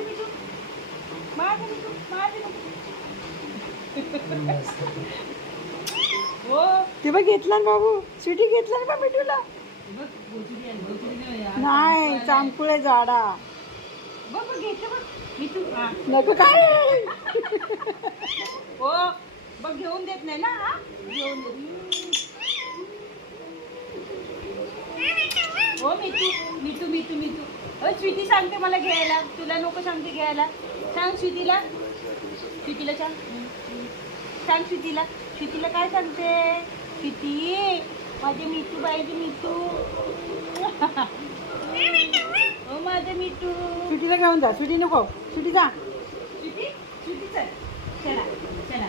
माझे मिठू माझे मिठू माझे मिठू. हो ते बघ घेतला ना बाबू, स्वीटी घेतला ना बा मिठूला. बघ गोचुरी आली, गोचुरी नाही यार. नाही चांकुळे झाडा. बघ बघ घेतलं बघ मिठू. हा नको काय. हो बघ घेऊन देत नाही ना. हा घेऊन देत. हो मिठू मिठू मिठू मिठू. हो स्वीटी सांगते मला घ्यायला, तुला नको सांगते घ्यायला. सांग स्वीटीला, स्वीटीला सांग. सांग स्वीटीला, स्वीटीला काय सांगते. स्वीटी माझे मिठू पाहिजे मिठू. हो माझे मिठू. स्वीटीला घेऊन जा. स्वीटी नको, स्वीटी जा. स्वीटी स्वीटी चल चला चला.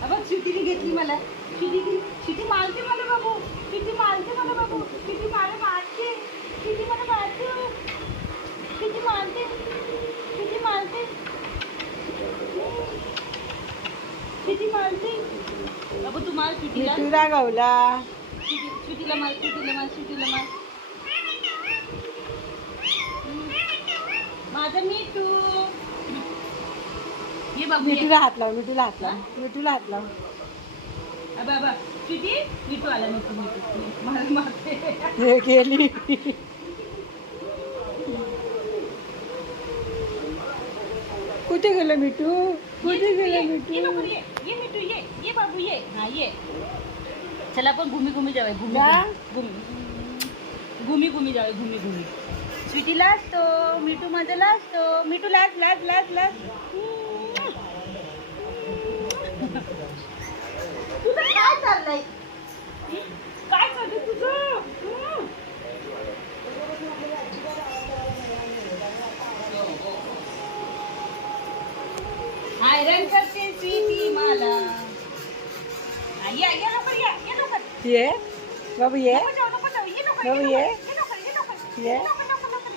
हा बघ स्वीटीने घेतली मला. स्वीटी मारते मला बाबू. स्वीटी मारते मला बाबू. स्वीटी मला मारते. स्वीटी मला मारते. स्वीटी मारते. स्वीटी मारते. स्वीटी मारते. बाबू तू मार स्वीटीला. मिठूला गावला. स्वीटीला मार. स्वीटीला मार. स्वीटीला मार. माझं मिठू. ये बाबू ये. मिठूला हात लाव. मिठूला हात लाव. मिठूला हात लाव. अबा अबा स्वीटी मिठू आला. नको मिठू मला मारते. हे गेली. कुठे गेलं मिठू. कुठे गेलं ये मिठू. बाबू ये. ये मिठू ये. ये बाबू ये. हा ये. चला आपण घुमी घुमी जाऊया. घुमी जा. घुमी घुमी जाऊया. घुमी घुमी. स्वीटी लाजतो. मिठू माझं लाजतो. मिठू लाज लाज लाज लाज. तुझं काय चाललंय. काय चाललंय तुझं. आयरन करते स्वीटी मला. या या लवकर या. या लवकर. ये बाबू ये. नको जाऊ, नको जाऊ. ये लवकर, बाबू ये ये. लवकर, ये लवकर, ये लवकर. ये. लवकर, लवकर, लवकर.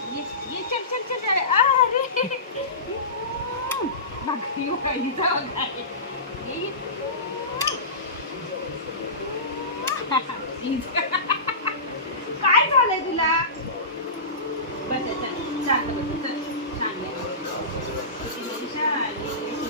ये चल चल चल चल. अरे बाकी काही जाऊ काय. ये काय झालंय तुला. बस चल शांत बस चल.